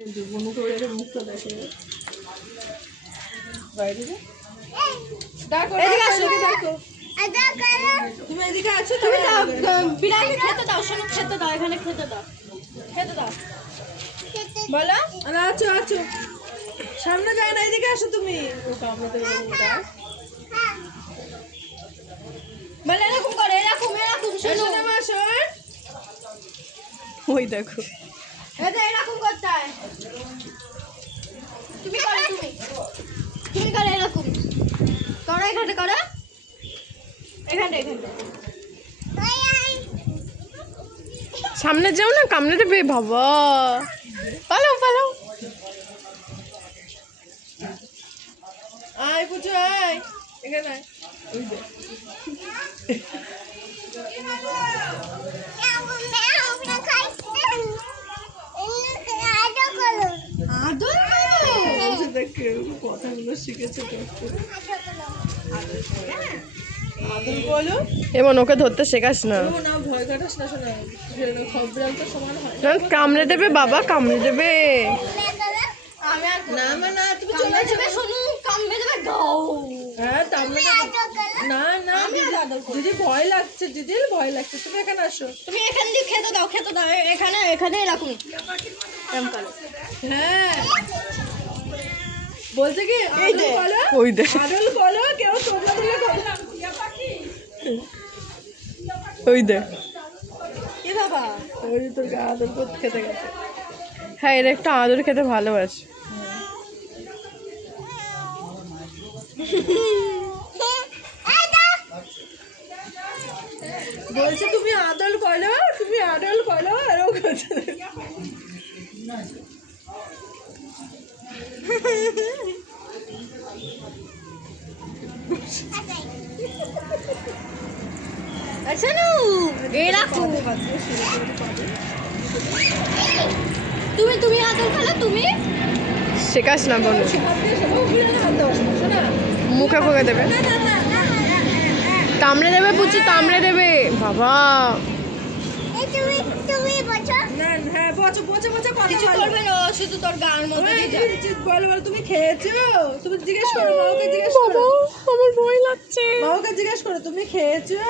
তুমি এদিকে আছো, তুমি বিরিয়ানি খেতে দাও, শোনো খেতে দাও, এখানে খেতে দাও, খেতে দাও বলো। আচ্ছা আচ্ছা, সামনে যায় না, এদিকে আসো তুমি। বলে এরকম করে, এরকম এরকম, শোনো না শোন, ওই দেখো এটা এরকম করতে হয়। তুমি করো, তুমি করো এরকম করো, এখানে করো, এখানে এখানে। সামনে যাও না, কামড়ে দেবে বাবা, পালাও পালাও। আয় পুজো আয়, এখানে আয়। কথাগুলো শিখেছে বলো। এমন ওকে ধরতে শেখাস না, না ভয় কাটাস না, শোনা খবরাল তো সমান হয় না কামড়ে দেবে বাবা, কামড়ে দেবে। না না, তুমি চলে যাবে, শোনো কামড়ে দেবে গাও। হ্যাঁ কামড়ে না না, দিদি ভয় লাগছে, দিদির ভয় লাগছে, তুমি এখানে আসো। তুমি এখান দিয়ে খেতে দাও, খেতে দাও, এখানে এখানে এরকম। হ্যাঁ বলছে কি আদল বলো, ওই দেখ, আদল বলো, কেউ তোমরা দিলে কবে না ওই দেখ, কি বাবা, ওই তোর আদল করতে খেতে গেছে। হ্যাঁ এর একটু আদর খেতে ভালোবাসে। বলছে তুমি আদল বলো, তুমি আদল বলো, এরকম করছে। তুমি তুমি আদল খেলো, তুমি শেখাস না কোনো, মুখে ফুকে দেবে, কামড়ে দেবে পুচি, কামড়ে দেবে বাবা। হ্যাঁ বচো বচো বচো, কিছু করবে না, শুধু তোর গান মধ্যে বলো বলো, তুমি খেয়েছো, তুমি জিজ্ঞেস করো মাকে, জিজ্ঞেস করো, আমার ভয় লাগছে, মাকে জিজ্ঞেস করো তুমি খেয়েছো।